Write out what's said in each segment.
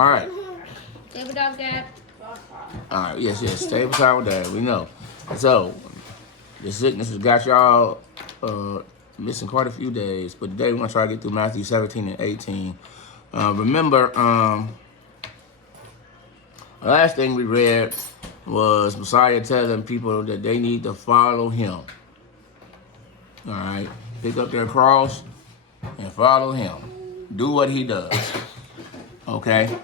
All right. Table dog dad. All right. Yes. Table time with Dad. We know. So the sickness has got y'all missing quite a few days, but today we're gonna try to get through Matthew 17 and 18. Remember, the last thing we read was Messiah telling people that they need to follow him. All right, pick up their cross and follow him. Do what he does. Okay,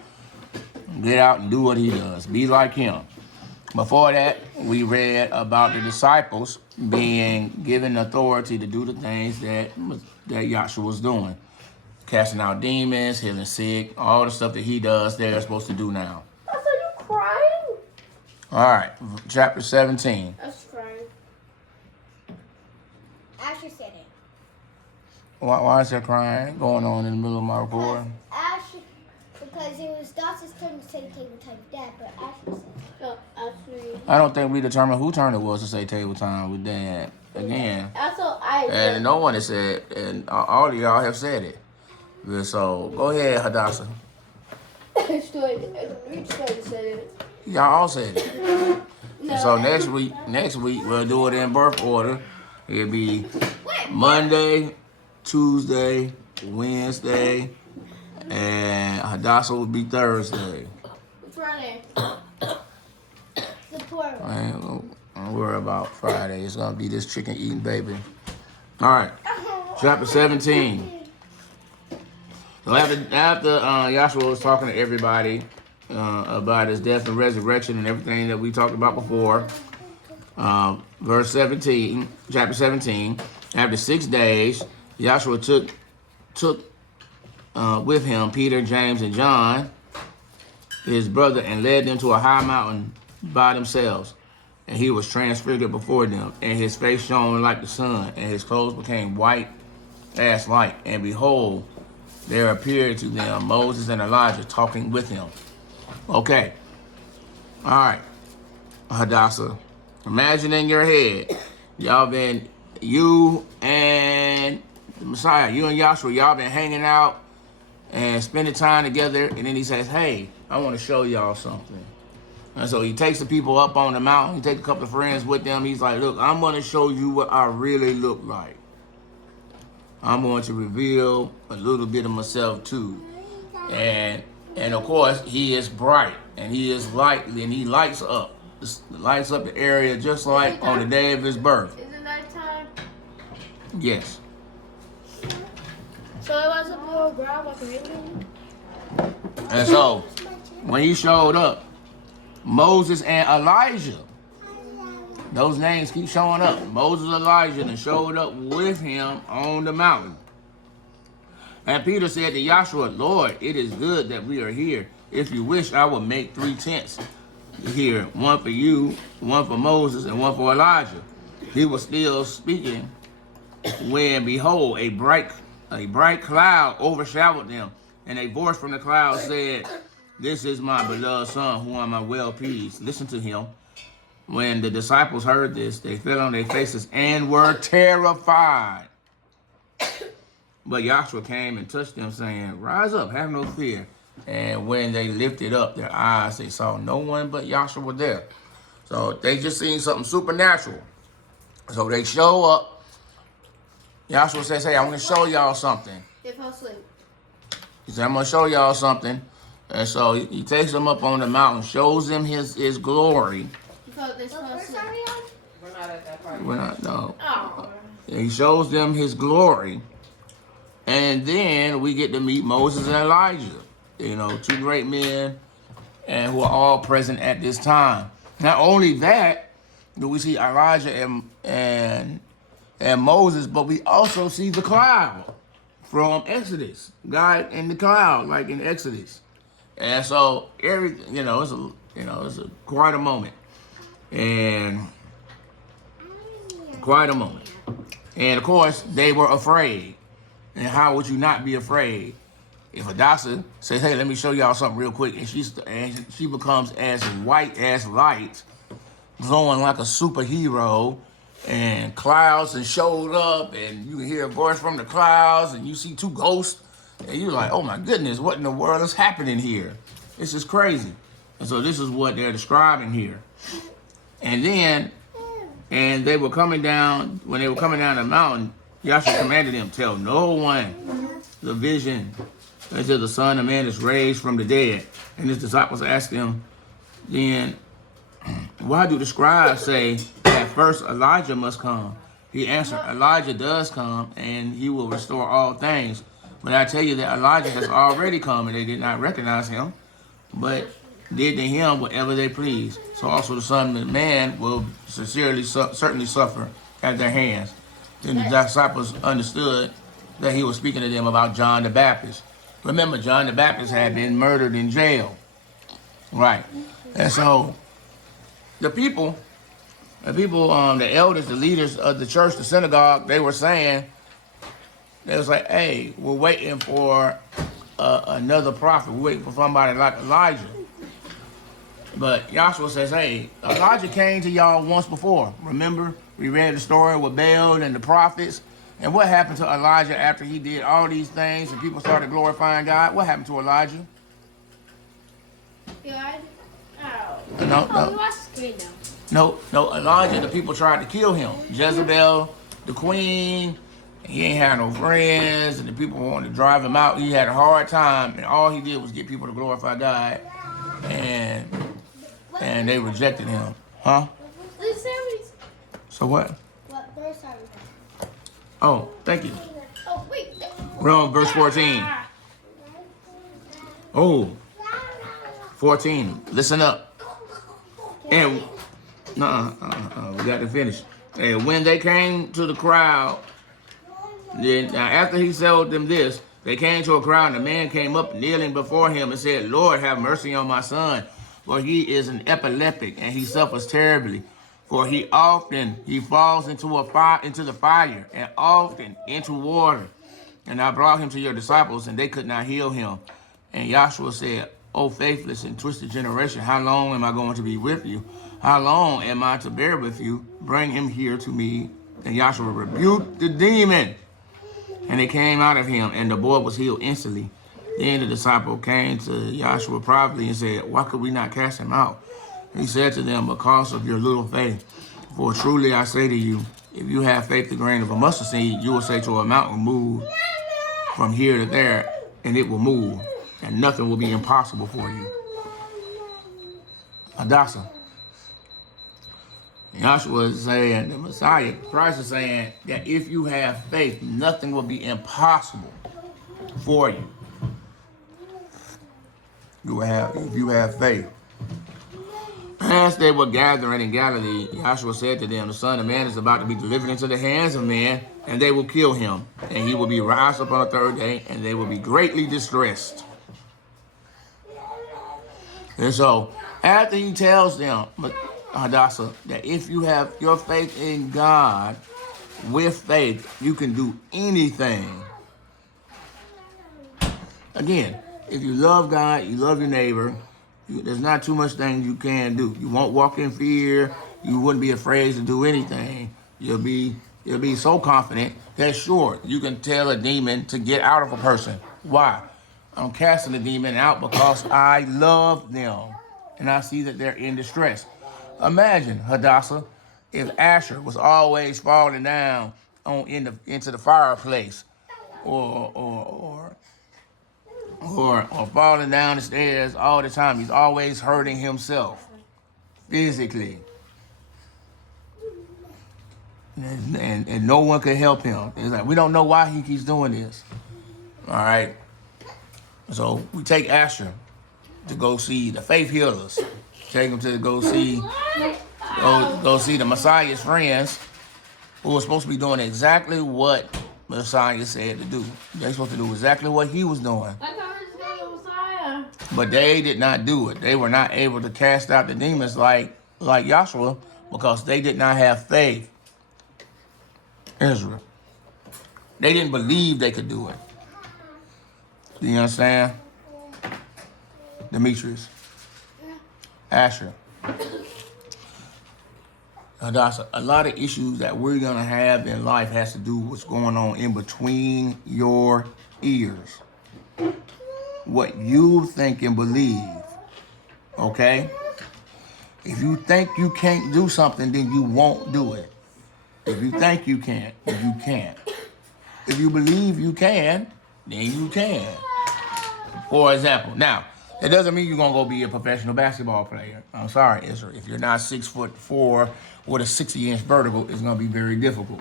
get out and do what he does. Be like him. Before that, we read about the disciples being given authority to do the things that Yahshua was doing. Casting out demons, healing sick, all the stuff that he does, they're supposed to do now. I saw you crying. All right, chapter 17. I was crying. Asher said it. Why is there crying going on in the middle of my report? Because it was Dawson's turn to say table time with Dad, but Asher said it. So, actually. I don't think we determined whose turn it was to say table time with Dad again. Also, I. And no one has said, and all of y'all have said it. So go ahead, Hadassah. We started saying it. Y'all all said it. No. So next week we'll do it in birth order. It'll be Monday, Tuesday, Wednesday, and Hadassah will be Thursday. Friday. Support. Don't worry about Friday. It's gonna be this chicken eating baby. All right, chapter 17. So after Yahshua was talking to everybody about his death and resurrection and everything that we talked about before, verse 17, chapter 17. After 6 days, Yahshua took with him Peter, James, and John, his brother, and led them to a high mountain by themselves. And he was transfigured before them, and his face shone like the sun, and his clothes became white as light. And behold, there appeared to them Moses and Elijah talking with him. Okay. All right. Hadassah, imagine in your head, you and the Messiah, you and Yahshua, y'all been hanging out and spending time together. And then he says, hey, I want to show y'all something. And so he takes the people up on the mountain. He takes a couple of friends with them. He's like, look, I'm going to show you what I really look like. I'm going to reveal a little bit of myself too. And of course, he is bright and he is light and he lights up the area just like on the day of his birth. Is it nighttime? Yes. So it was a little ground like a raining? And so when he showed up, Moses and Elijah, those names keep showing up. Moses, Elijah, and showed up with him on the mountain. And Peter said to Yahshua, Lord, it is good that we are here. If you wish, I will make 3 tents here, one for you, one for Moses, and one for Elijah. He was still speaking when, behold, a bright cloud overshadowed them, and a voice from the cloud said, this is my beloved son, whom I am well pleased. Listen to him. When the disciples heard this, they fell on their faces and were terrified. But Yahshua came and touched them, saying, rise up, have no fear. And when they lifted up their eyes, they saw no one but Yahshua there. So they just seen something supernatural. So they show up. Yahshua says, hey, I want to show y'all something. They fell asleep. He said, I'm going to show y'all something. And so he takes them up on the mountain, shows them his glory. They fell asleep. We're not at that part. We're not, no. Oh. He shows them his glory. And then we get to meet Moses and Elijah, 2 great men, and who are all present at this time. Not only that, do we see Elijah and Moses, but we also see the cloud from Exodus. God in the cloud, like in Exodus. And so it's quite a moment. And quite a moment. And of course, they were afraid. And how would you not be afraid if Hadassah says, hey, let me show y'all something real quick, and she becomes as white as light, glowing like a superhero, and clouds and showed up, and you can hear a voice from the clouds, and you see 2 ghosts, and you're like, oh my goodness, what in the world is happening here? This is crazy. And so this is what they're describing here. And then, and they were coming down, when they were coming down the mountain, Yahshua commanded them, tell no one the vision until the Son of Man is raised from the dead. And his disciples asked him, then, why do the scribes say that first Elijah must come? He answered, Elijah does come, and he will restore all things. But I tell you that Elijah has already come, and they did not recognize him, but did to him whatever they pleased. So also the Son of Man will certainly suffer at their hands. Then the disciples understood that he was speaking to them about John the Baptist. Remember, John the Baptist had been murdered in jail. Right. And so the people, the elders, the leaders of the church, the synagogue, they were saying, they was like, hey, we're waiting for another prophet. We're waiting for somebody like Elijah. But Yahshua says, hey, Elijah came to y'all once before. Remember, we read the story with Baal and the prophets. And what happened to Elijah after he did all these things and people started glorifying God? What happened to Elijah? God? Oh. No. We watched the screen now. No, Elijah, the people tried to kill him. Jezebel, the queen, he ain't had no friends, and the people wanted to drive him out. He had a hard time, and all he did was get people to glorify God, and they rejected him. Huh? So what? What verse are we on? Oh, thank you. Oh, wait. We're on verse 14. Oh, 14. Listen up. And we got to finish. And when they came to the crowd, then after he told them this, they came to a crowd, and the man came up kneeling before him and said, Lord, have mercy on my son, for he is an epileptic, and he suffers terribly. For he falls into the fire, and often into water. And I brought him to your disciples, and they could not heal him. And Yahshua said, O faithless and twisted generation, how long am I going to be with you? How long am I to bear with you? Bring him here to me. And Yahshua rebuked the demon. And it came out of him, and the boy was healed instantly. Then the disciple came to Yahshua privately and said, why could we not cast him out? He said to them, because of your little faith. For truly I say to you, if you have faith the grain of a mustard seed, you will say to a mountain, move from here to there, and it will move, and nothing will be impossible for you. Hadassah. Yahshua is saying, the Messiah, Christ is saying that if you have faith, nothing will be impossible for you. If you have faith. As they were gathering in Galilee, Yahshua said to them, the Son of Man is about to be delivered into the hands of men, and they will kill him, and he will be raised up on the third day, and they will be greatly distressed. And so, after he tells them, Hadassah, that if you have your faith in God, with faith, you can do anything. Again, if you love God, you love your neighbor, there's not too much things you can do. You won't walk in fear. You wouldn't be afraid to do anything. You'll be so confident that sure, you can tell a demon to get out of a person. Why? I'm casting the demon out because I love them and I see that they're in distress. Imagine, Hadassah, if Asher was always falling down into the fireplace or falling down the stairs all the time. He's always hurting himself physically. And no one could help him. It's like, we don't know why he keeps doing this. All right. So we take Asher to go see the faith healers. Take him to go see the Messiah's friends, who were supposed to be doing exactly what Messiah said to do. They're supposed to do exactly what he was doing. But they did not do it. They were not able to cast out the demons like Yahshua because they did not have faith. Israel. They didn't believe they could do it. Do you understand? Demetrius. Asher. Hadassah. A lot of issues that we're going to have in life has to do with what's going on in between your ears. What you think and believe Okay? If you think you can't do something, then you won't do it. If you think you can't, then you can't. If you believe you can, then you can. For example, now, it doesn't mean you're going to go be a professional basketball player. I'm sorry, Israel. If you're not 6'4" with a 60-inch vertical, it's going to be very difficult.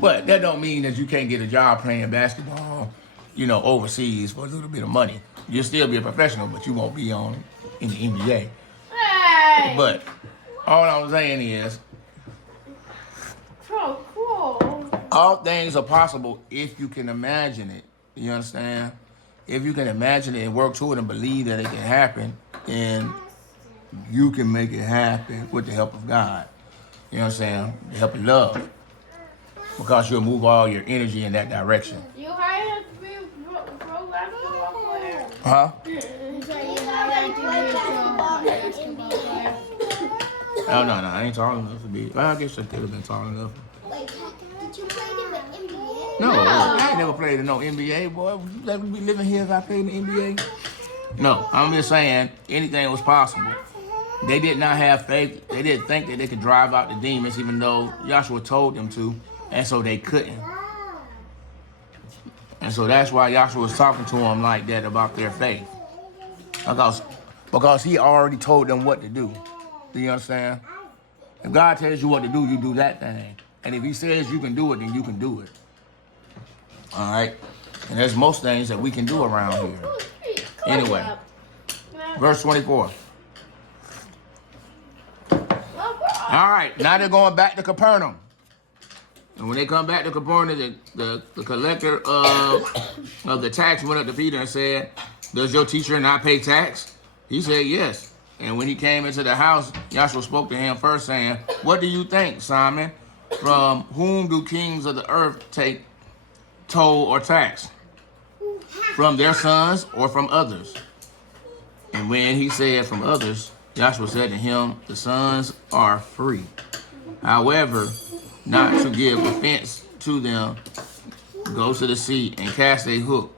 But that don't mean that you can't get a job playing basketball, overseas for a little bit of money. You'll still be a professional, but you won't be in the NBA. Hey! But all I'm saying is, So cool. all things are possible if you can imagine it. You understand? If you can imagine it and work toward it and believe that it can happen, then you can make it happen with the help of God. You know what I'm saying? The help of love. Because you'll move all your energy in that direction. You hired to be a pro basketball player. Huh? You said you hired to be a pro basketball player. Oh, no, I ain't tall enough to be. Well, I guess I could have been tall enough. Wait, did you play in the NBA? No, I ain't never played in no NBA, boy. Would you let me be living here if I played in the NBA? No, I'm just saying anything was possible. They did not have faith. They didn't think that they could drive out the demons, even though Joshua told them to, and so they couldn't. And so that's why Joshua was talking to them like that about their faith. Because he already told them what to do. Do you understand? If God tells you what to do, you do that thing. And if he says you can do it, then you can do it. All right? And there's most things that we can do around here. Anyway, verse 24. All right, now they're going back to Capernaum. And when they come back to Capernaum, the collector of the tax went up to Peter and said, "Does your teacher not pay tax?" He said, "Yes." And when he came into the house, Joshua spoke to him first, saying, "What do you think, Simon? From whom do kings of the earth take toll or tax? From their sons or from others?" And when he said from others, Joshua said to him, "The sons are free. However, not to give offense to them, go to the sea and cast a hook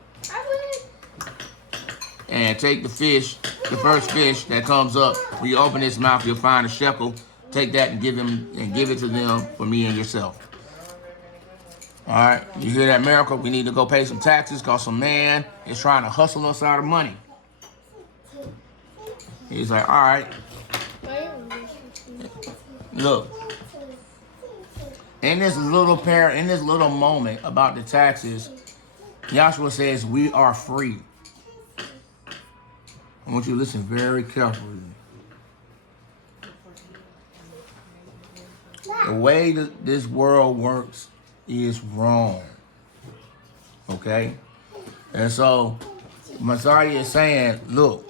and take the fish, the first fish that comes up. When you open its mouth, you'll find a shekel. Take that and give it to them for me and yourself." All right, you hear that, miracle? We need to go pay some taxes because some man is trying to hustle us out of money. He's like, all right, look. In this little moment about the taxes, Joshua says we are free. I want you to listen very carefully. The way that this world works is wrong. Okay? And so Messiah is saying, look,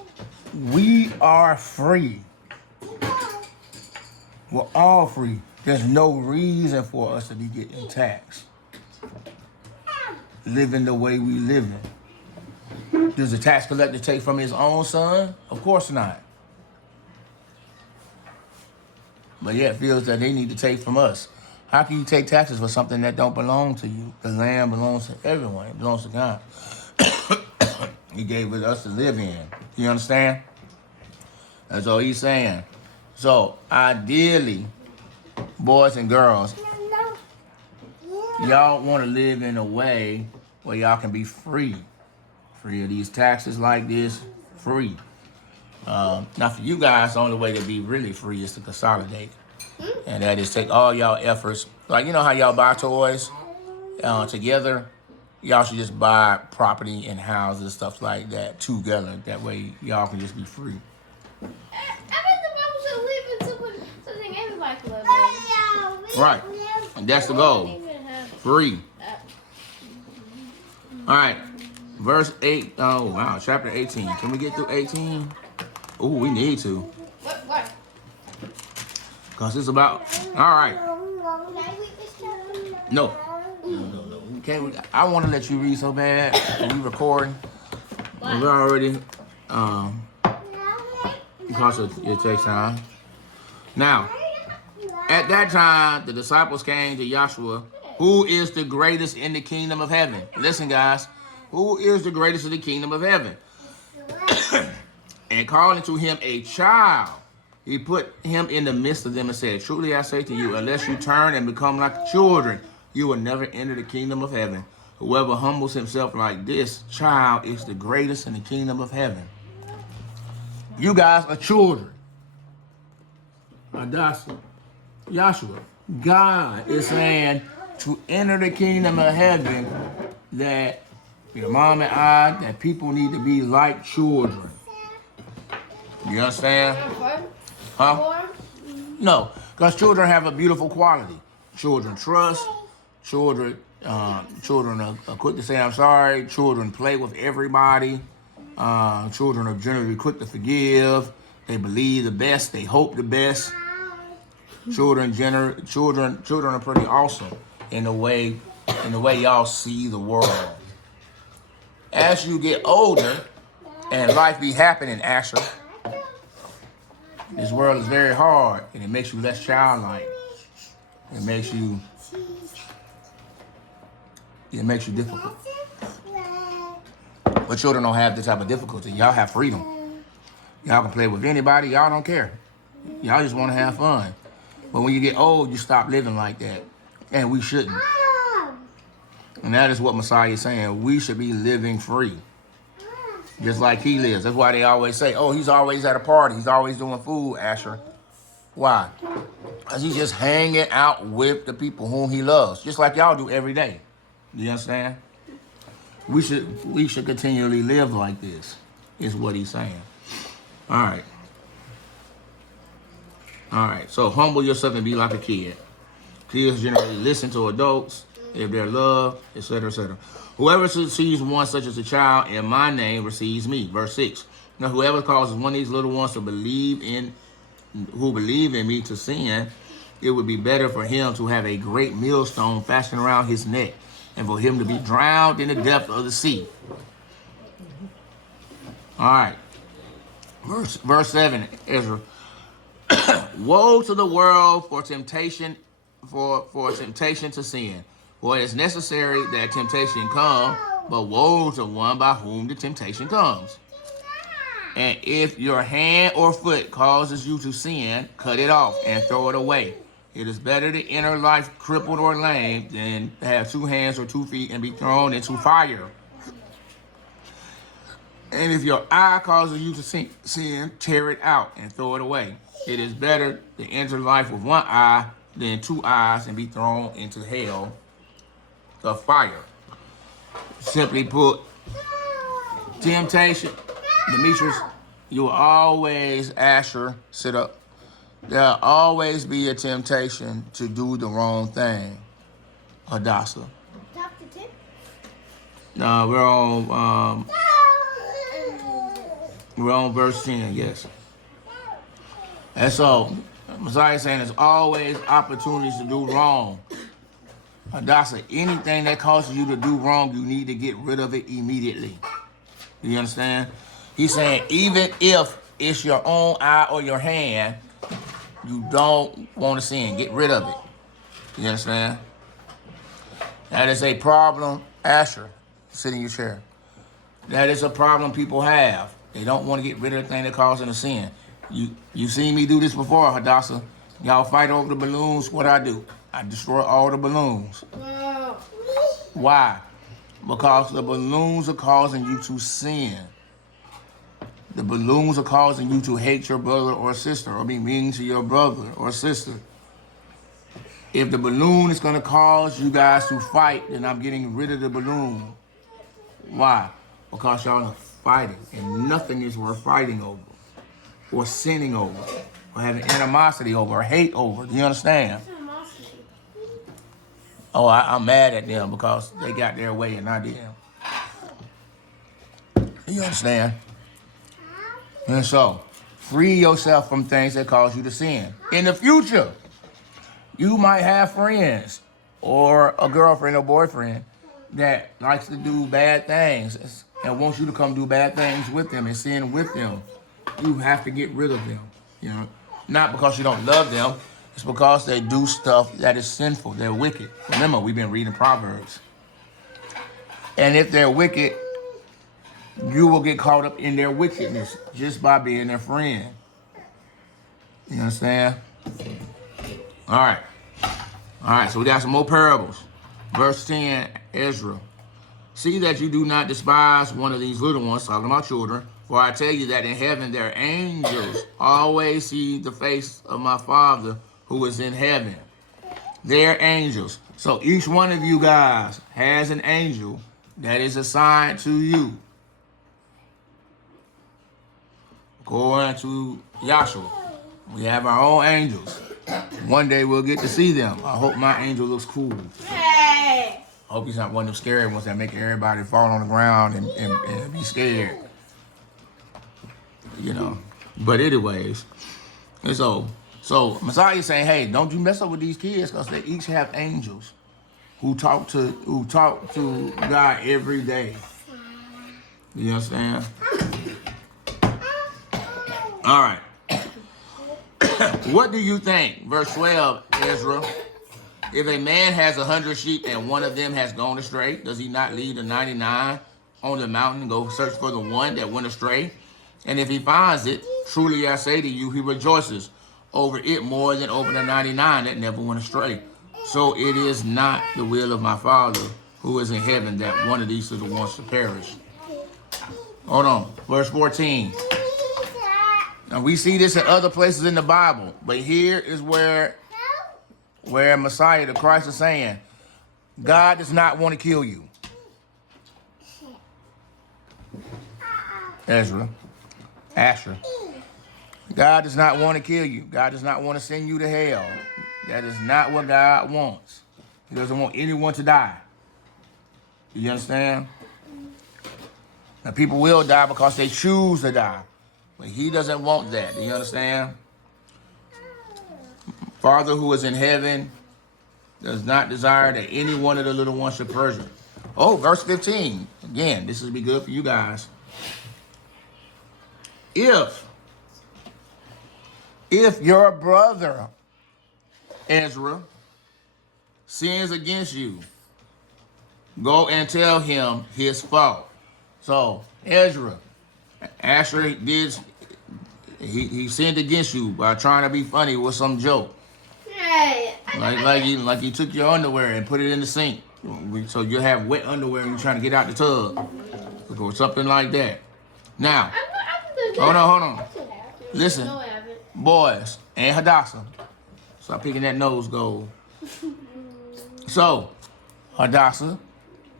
we are free. We're all free. There's no reason for us to be getting taxed. Living the way we live in. Does the tax collector take from his own son? Of course not. But yet feels that they need to take from us. How can you take taxes for something that don't belong to you? The land belongs to everyone. It belongs to God. He gave it us to live in. You understand? That's all he's saying. So, ideally, boys and girls, y'all want to live in a way where y'all can be free. Free of these taxes like this. Free. Now, for you guys, the only way to be really free is to consolidate. And that is take all y'all efforts. Like, you know how y'all buy toys together? Y'all should just buy property and houses, stuff like that, together. That way, y'all can just be free. I mean, the Bible should live in something everybody can live in. Right. And that's the goal. Free. All right. Verse 8. Oh, wow. Chapter 18. Can we get through 18? Oh, we need to. What? Because it's about... All right. No. Okay, I want to let you read so bad. We recording. We're already... because it takes time. Now, at that time, the disciples came to Joshua, who is the greatest in the kingdom of heaven. Listen, guys. Who is the greatest in the kingdom of heaven? And calling to him a child, he put him in the midst of them and said, truly I say to you, unless you turn and become like children, you will never enter the kingdom of heaven. Whoever humbles himself like this child is the greatest in the kingdom of heaven. You guys are children. Hadassah, Joshua, God is saying to enter the kingdom of heaven that your mom and I, that people need to be like children. You understand? Huh? No, because children have a beautiful quality. Children trust. Children are quick to say I'm sorry. Children play with everybody. Children are generally quick to forgive. They believe the best. They hope the best. Children are pretty awesome in the way y'all see the world. As you get older and life be happening, Asher, this world is very hard and it makes you less childlike. It makes you difficult. But children don't have this type of difficulty. Y'all have freedom. Y'all can play with anybody. Y'all don't care. Y'all just want to have fun. But when you get old, you stop living like that. And we shouldn't. And that is what Messiah is saying. We should be living free. Just like he lives. That's why they always say, oh, he's always at a party. He's always doing food, Asher. Why? Because he's just hanging out with the people whom he loves. Just like y'all do every day. Do you understand? We should continually live like this, is what he's saying. All right. All right. So humble yourself and be like a kid. Kids generally listen to adults if they're loved, etc., etc. Whoever receives one such as a child in my name receives me. Verse 6. Now whoever causes one of these little ones who believe in me to sin, it would be better for him to have a great millstone fastened around his neck and for him to be drowned in the depth of the sea. All right. Verse 7, Ezra. Woe to the world for temptation, for temptation to sin. For it is necessary that temptation come, but woe to one by whom the temptation comes. And if your hand or foot causes you to sin, cut it off and throw it away. It is better to enter life crippled or lame than to have 2 hands or 2 feet and be thrown into fire. And if your eye causes you to sin, tear it out and throw it away. It is better to enter life with 1 eye than 2 eyes and be thrown into hell of fire. Simply put, temptation, Demetrius, you will always, Asher, sit up. There'll always be a temptation to do the wrong thing. Hadassah. Dr. Tim? No, we're on verse 10, yes. And so, Messiah is saying there's always opportunities to do wrong. Hadassah, anything that causes you to do wrong, you need to get rid of it immediately. You understand? He's saying even if it's your own eye or your hand, you don't want to sin. Get rid of it. You understand? That is a problem. Asher, sit in your chair. That is a problem people have. They don't want to get rid of the thing that causes them to sin. You seen me do this before, Hadassah. Y'all fight over the balloons. What I do? I destroy all the balloons. Why? Because the balloons are causing you to sin. The balloons are causing you to hate your brother or sister or be mean to your brother or sister. If the balloon is going to cause you guys to fight, then I'm getting rid of the balloon. Why? Because y'all are fighting, and nothing is worth fighting over or sinning over or having animosity over or hate over. Do you understand? Oh, I'm mad at them because they got their way and I didn't. You understand? And so, free yourself from things that cause you to sin. In the future, you might have friends or a girlfriend or boyfriend that likes to do bad things and wants you to come do bad things with them and sin with them. You have to get rid of them. You know, not because you don't love them. It's because they do stuff that is sinful. They're wicked. Remember, we've been reading Proverbs. And if they're wicked, you will get caught up in their wickedness just by being their friend. You understand? All right. All right, so we got some more parables. Verse 10, Ezra. See that you do not despise one of these little ones, talking about children, for I tell you that in heaven their angels always see the face of my Father who is in heaven. They're angels. So each one of you guys has an angel that is assigned to you. According to Yahshua, we have our own angels. One day we'll get to see them. I hope my angel looks cool. Hey. I hope he's not one of them scary ones that make everybody fall on the ground and be scared. You know. But anyways, and so Messiah is saying, hey, don't you mess up with these kids because they each have angels who talk to God every day. You understand? All right. What do you think? Verse 12, Ezra. If a man has 100 sheep and one of them has gone astray, does he not leave the 99 on the mountain and go search for the one that went astray? And if he finds it, truly I say to you, he rejoices over it more than over the 99 that never went astray. So it is not the will of my Father who is in heaven that one of these little ones should perish. Hold on. Verse 14. Now we see this in other places in the Bible, but here is where Messiah, the Christ, is saying, God does not want to kill you. Asher. God does not want to kill you. God does not want to send you to hell. That is not what God wants. He doesn't want anyone to die. You understand? Now people will die because they choose to die. But he doesn't want that. Do you understand? Father who is in heaven does not desire that any one of the little ones should perish. Oh, verse 15. Again, this will be good for you guys. If your brother, Ezra, sins against you, go and tell him his fault. So, Ezra, Asher did, he sinned against you by trying to be funny with some joke. Hey. Like he took your underwear and put it in the sink. So you'll have wet underwear and you're trying to get out the tub. Or something like that. Now, hold on. Listen, boys and Hadassah. Stop picking that nose gold. So, Hadassah,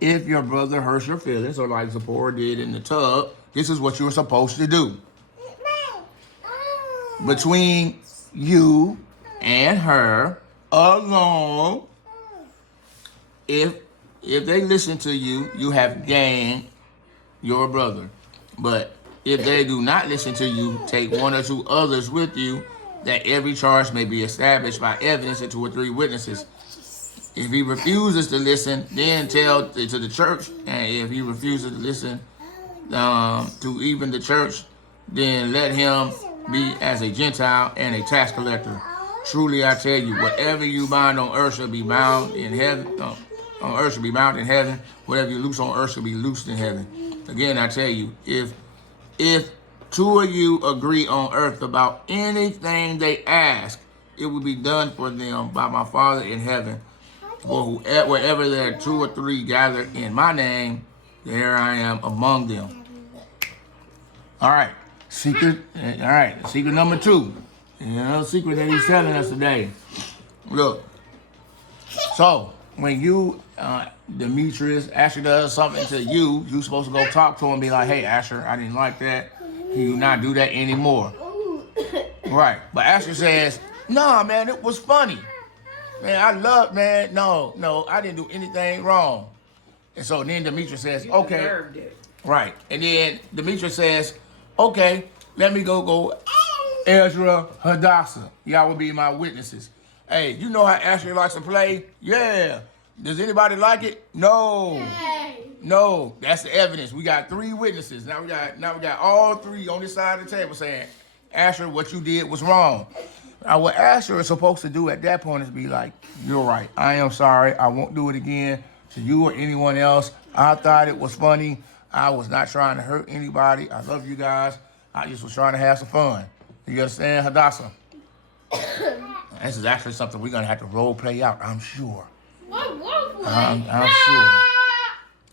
if your brother hurts your feelings, or like Zipporah did in the tub, this is what you're supposed to do. Between you and her alone, if they listen to you, you have gained your brother. But if they do not listen to you, take one or two others with you, that every charge may be established by evidence of 2 or 3 witnesses. If he refuses to listen, then tell to the church. And if he refuses to listen to even the church, then let him be as a Gentile and a tax collector. Truly I tell you, whatever you bind on earth shall be bound in heaven. On earth shall be bound in heaven. Whatever you loose on earth shall be loosed in heaven. Again, I tell you, if 2 of you agree on earth about anything they ask, it will be done for them by my Father in heaven. For wherever there are 2 or 3 gathered in my name, there I am among them. All right, secret. All right, secret number 2. Another secret that he's telling us today. Look, so when you, Demetrius, Asher does something to you, you're supposed to go talk to him and be like, hey, Asher, I didn't like that. Can you not do that anymore? Right. But Asher says, nah, man, it was funny. Man, no, I didn't do anything wrong. And so then Demetrius says, okay. Right. And then Demetrius says, okay, let me go Ezra, Hadassah. Y'all will be my witnesses. Hey, you know how Asher likes to play? Yeah. Does anybody like it? No. Hey. No. That's the evidence. We got 3 witnesses. Now we got all 3 on this side of the table saying, Asher, what you did was wrong. Now, what Asher is supposed to do at that point is be like, you're right. I am sorry. I won't do it again to you or anyone else. I thought it was funny. I was not trying to hurt anybody. I love you guys. I just was trying to have some fun. You understand, Hadassah? This is actually something we're gonna have to role play out. I'm sure. What role play? I'm sure.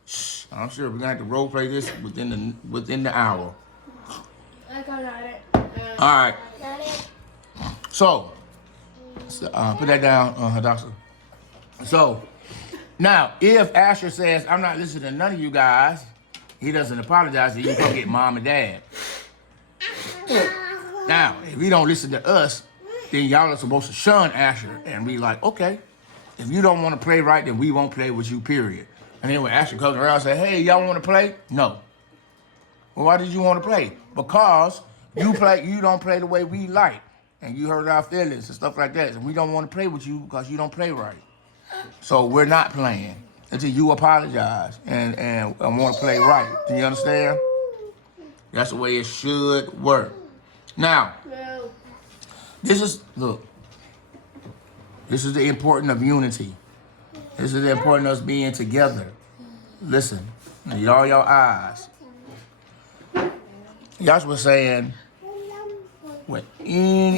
Shh, I'm sure we're gonna have to role play this within the hour. I got it. All right. Got it. So, put that down, Hadassah. So, now, if Asher says, I'm not listening to none of you guys, he doesn't apologize, then you come get mom and dad. Now, if he don't listen to us, then y'all are supposed to shun Asher and be like, okay, if you don't want to play right, then we won't play with you, period. And then when Asher comes around and say, hey, y'all want to play? No. Well, why did you want to play? Because you don't play the way we like. And you hurt our feelings and stuff like that. And we don't want to play with you because you don't play right. So we're not playing until you apologize and want to play right. Do you understand? That's the way it should work. Now, this is the importance of unity. This is the importance of us being together. Listen, y'all your eyes. Y'all was saying, when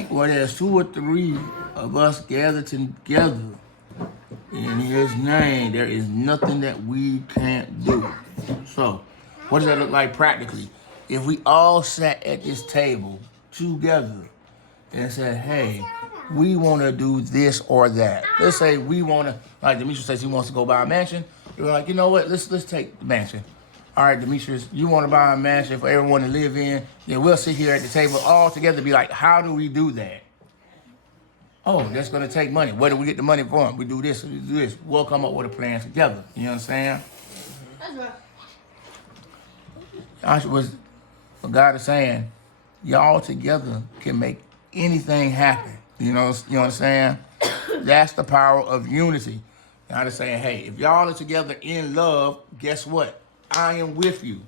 there's 2 or 3 of us gathered together in his name, there is nothing that we can't do. So, what does that look like practically? If we all sat at this table together and said, hey, we want to do this or that. Let's say we want to, like Demetrius says he wants to go buy a mansion. You're like, you know what, let's take the mansion. All right, Demetrius, you want to buy a mansion for everyone to live in? Then we'll sit here at the table all together and be like, how do we do that? Oh, that's going to take money. Where do we get the money from? We do this, we do this. We'll come up with a plan together. You understand? That's right. What God is saying, y'all together can make anything happen. You understand? That's the power of unity. God is saying, hey, if y'all are together in love, guess what? I am with you.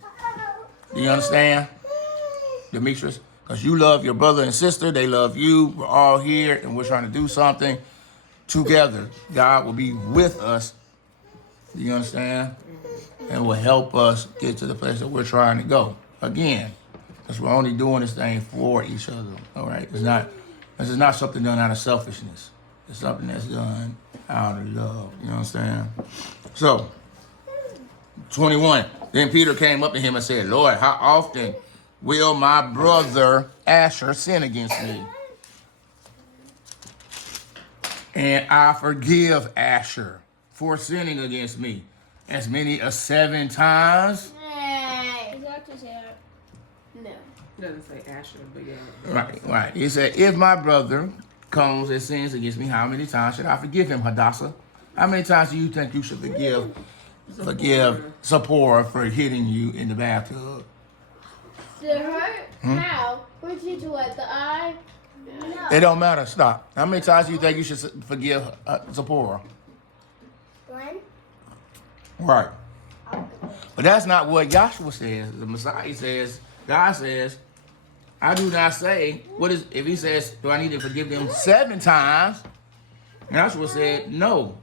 Do you understand, Demetrius? Because you love your brother and sister. They love you. We're all here, and we're trying to do something together. God will be with us. Do you understand? And will help us get to the place that we're trying to go. Again, because we're only doing this thing for each other. All right? This is not something done out of selfishness. It's something that's done out of love. You understand? So, 21. Then Peter came up to him and said, Lord, how often will my brother Asher sin against me? And I forgive Asher for sinning against me as many as 7 times. Hey. Exactly say that. No. It doesn't say Asher, but yeah. Right. He said, if my brother comes and sins against me, how many times should I forgive him, Hadassah? How many times do you think you should forgive Zipporah for hitting you in the bathtub? Did it hurt? How? Which did you what? The eye? No. It don't matter. Stop. How many times do you think you should forgive Zipporah? 1. Right. But that's not what Joshua says. The Messiah says, God says, I do not say, if he says, do I need to forgive them 7 times? Joshua said, no.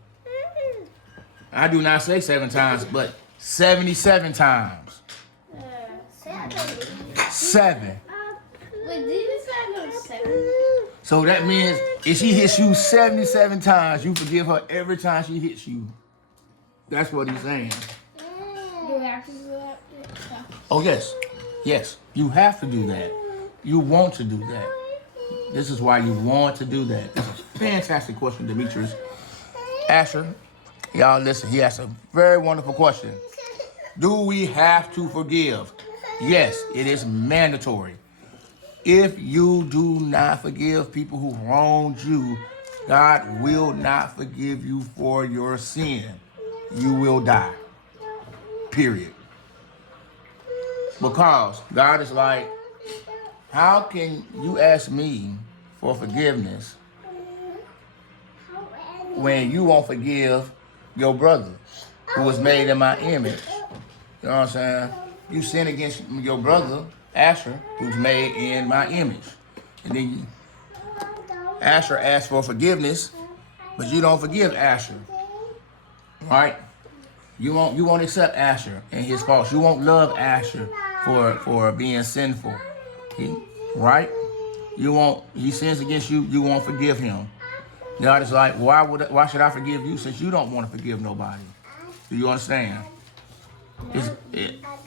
I do not say 7 times, but 77 times. 7. Wait, did you say no 7? So that means if she hits you 77 times, you forgive her every time she hits you. That's what he's saying. Do we have to do that? Oh, yes. Yes, you have to do that. You want to do that. This is why you want to do that. That's a fantastic question, Demetrius. Asher, y'all listen, he asked a very wonderful question. Do we have to forgive? Yes, it is mandatory. If you do not forgive people who wronged you, God will not forgive you for your sin. You will die. Period. Because God is like, how can you ask me for forgiveness when you won't forgive your brother who was made in my image? You know what I'm saying? You sin against your brother, Asher, who's made in my image. And then Asher asks for forgiveness, but you don't forgive Asher. Right? You won't accept Asher and his faults. You won't love Asher for being sinful. Right? You won't. He sins against you. You won't forgive him. God is like, why should I forgive you since you don't want to forgive nobody? Do you understand?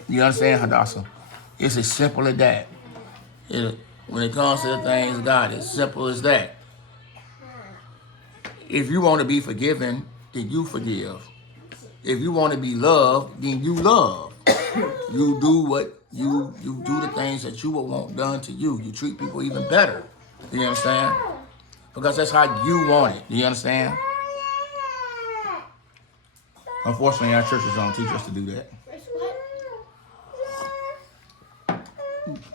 You understand, Hadassah? It's as simple as that. When it comes to the things of God, it's simple as that. If you want to be forgiven, then you forgive. If you want to be loved, then you love. You do you do the things that you would want done to you. You treat people even better. Do you understand? Because that's how you want it. Do you understand? Unfortunately, our churches don't teach us to do that.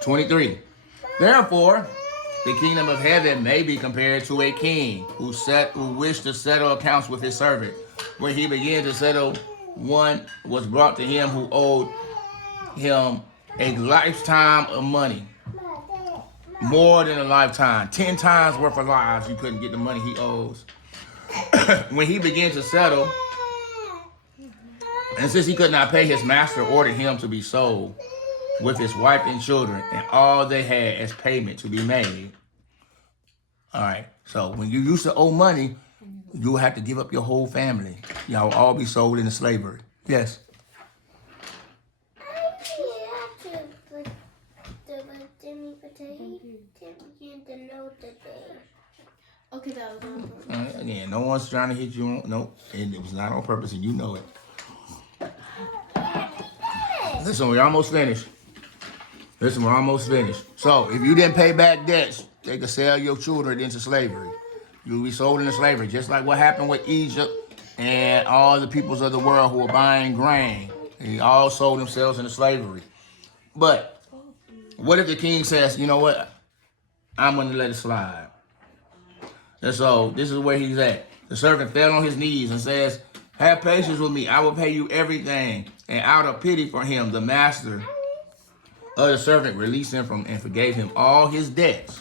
23. Therefore, the kingdom of heaven may be compared to a king who wished to settle accounts with his servant. When he began to settle, one was brought to him who owed him a lifetime of money. More than a lifetime. 10 times worth of lives he couldn't get the money he owes. When he began to settle, and since he could not pay, his master ordered him to be sold with his wife and children and all they had as payment to be made. All right. So when you used to owe money, you would have to give up your whole family. Y'all will all be sold into slavery. Yes. Okay, that was on purpose. Again, no one's trying to hit you on. Nope. And it was not on purpose, and you know it. Listen, we're almost finished. So, if you didn't pay back debts, they could sell your children into slavery. You'll be sold into slavery, just like what happened with Egypt and all the peoples of the world who were buying grain. They all sold themselves into slavery. But what if the king says, you know what? I'm going to let it slide. And so this is where he's at. The servant fell on his knees and says, have patience with me. I will pay you everything. And out of pity for him, the master of the servant released him and forgave him all his debts.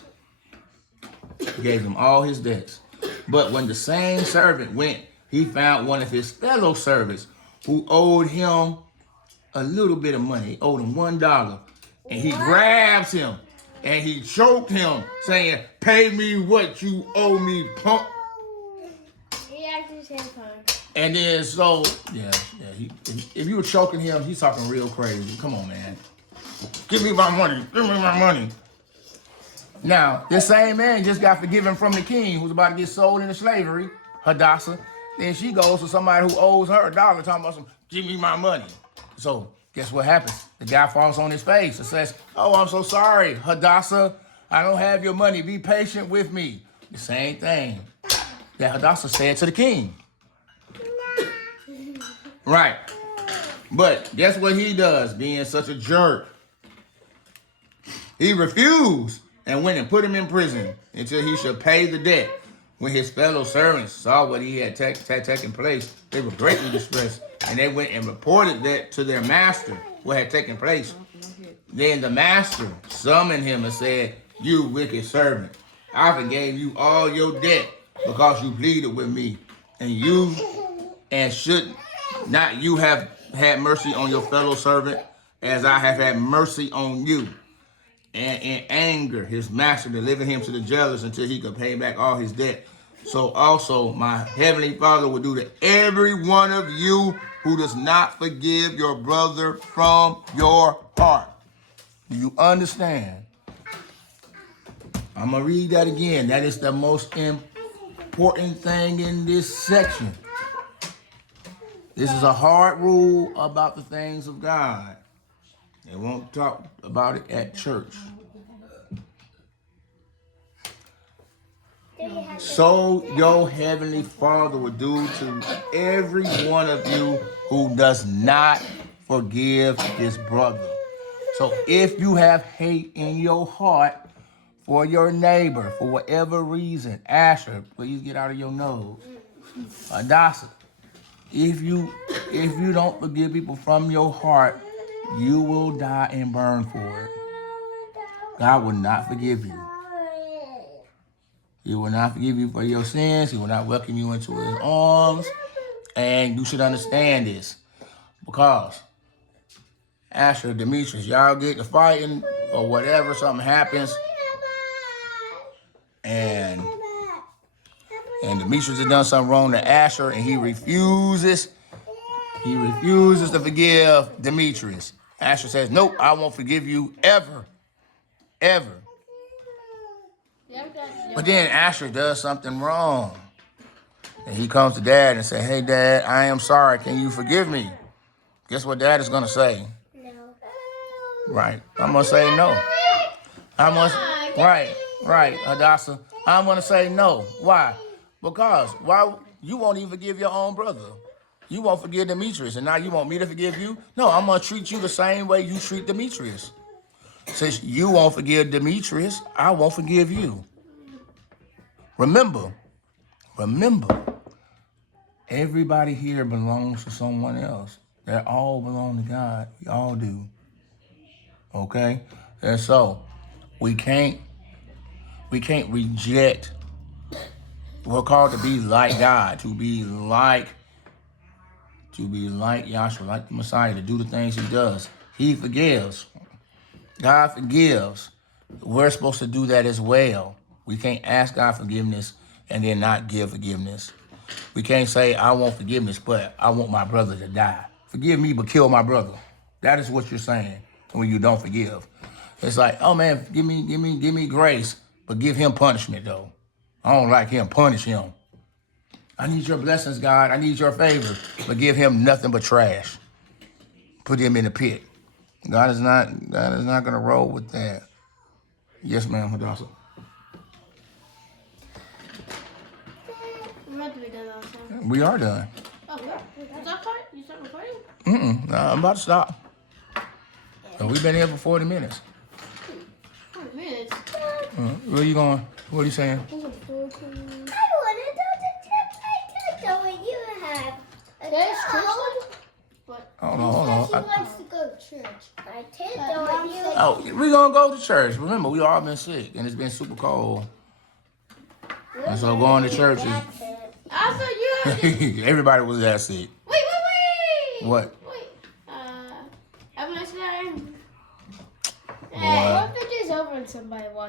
But when the same servant went, he found one of his fellow servants who owed him a little bit of money. He owed him $1. And he grabs him and he choked him, saying, pay me what you owe me, punk. He actually said fine. And then so, if you were choking him, he's talking real crazy. Come on, man. Give me my money. Now, this same man just got forgiven from the king who's about to get sold into slavery, Hadassah. Then she goes to somebody who owes her $1, talking about give me my money. So, guess what happens? The guy falls on his face and says, oh, I'm so sorry, Hadassah. I don't have your money. Be patient with me. The same thing that Hadassah said to the king. Right. But guess what he does, being such a jerk? He refused and went and put him in prison until he should pay the debt. When his fellow servants saw what he had taken place, they were greatly distressed, and they went and reported that to their master, what had taken place. Then the master summoned him and said, you wicked servant, I forgave you all your debt because you pleaded with me, and should not you have had mercy on your fellow servant as I have had mercy on you? And in anger, his master delivered him to the jailers until he could pay back all his debt. So also my heavenly Father will do to every one of you who does not forgive your brother from your heart. Do you understand? I'm going to read that again. That is the most important thing in this section. This is a hard rule about the things of God. They won't talk about it at church. So your heavenly Father will do to every one of you who does not forgive his brother. So if you have hate in your heart for your neighbor, for whatever reason, Asher, please get out of your nose. Hadassah, if you don't forgive people from your heart, you will die and burn for it. God will not forgive you. He will not forgive you for your sins. He will not welcome you into his arms. And you should understand this. Because Asher, Demetrius, y'all get to fighting or whatever, something happens, and Demetrius has done something wrong to Asher, and he refuses to forgive Demetrius. Asher says, nope, I won't forgive you ever. But then Asher does something wrong. And he comes to Dad and says, hey, Dad, I am sorry. Can you forgive me? Guess what Dad is going to say? No. Right. I'm going to say no. Right, Hadassah. I'm going to say no. Why? Because you won't even forgive your own brother. You won't forgive Demetrius, and now you want me to forgive you? No, I'm going to treat you the same way you treat Demetrius. Since you won't forgive Demetrius, I won't forgive you. Remember, everybody here belongs to someone else. They all belong to God. We all do. Okay? And so, we can't reject. We're called to be like God, to be like Yahshua, like the Messiah, to do the things he does. He forgives. God forgives. We're supposed to do that as well. We can't ask God forgiveness and then not give forgiveness. We can't say, I want forgiveness, but I want my brother to die. Forgive me, but kill my brother. That is what you're saying when you don't forgive. It's like, oh man, give me grace, but give him punishment though. I don't like him. Punish him. I need your blessings, God. I need your favor, but give him nothing but trash. Put him in the pit. God is not going to roll with that. Yes, ma'am, Hadassah. We're about to be done also. We are done. Okay. Is that part? You start recording? No, I'm about to stop. So we've been here for 40 minutes. 40 minutes. Where are you going? What are you saying? I want to go to the what you have. There's Christian? But Hold on. She wants to go to church. I tell her what you Oh, we're going to go to church. Remember, we all been sick, and it's been super cold. And so going to church is... also you have to... Everybody was that sick. Wait. What? Wait. I'm gonna say. What if it is over and somebody watches?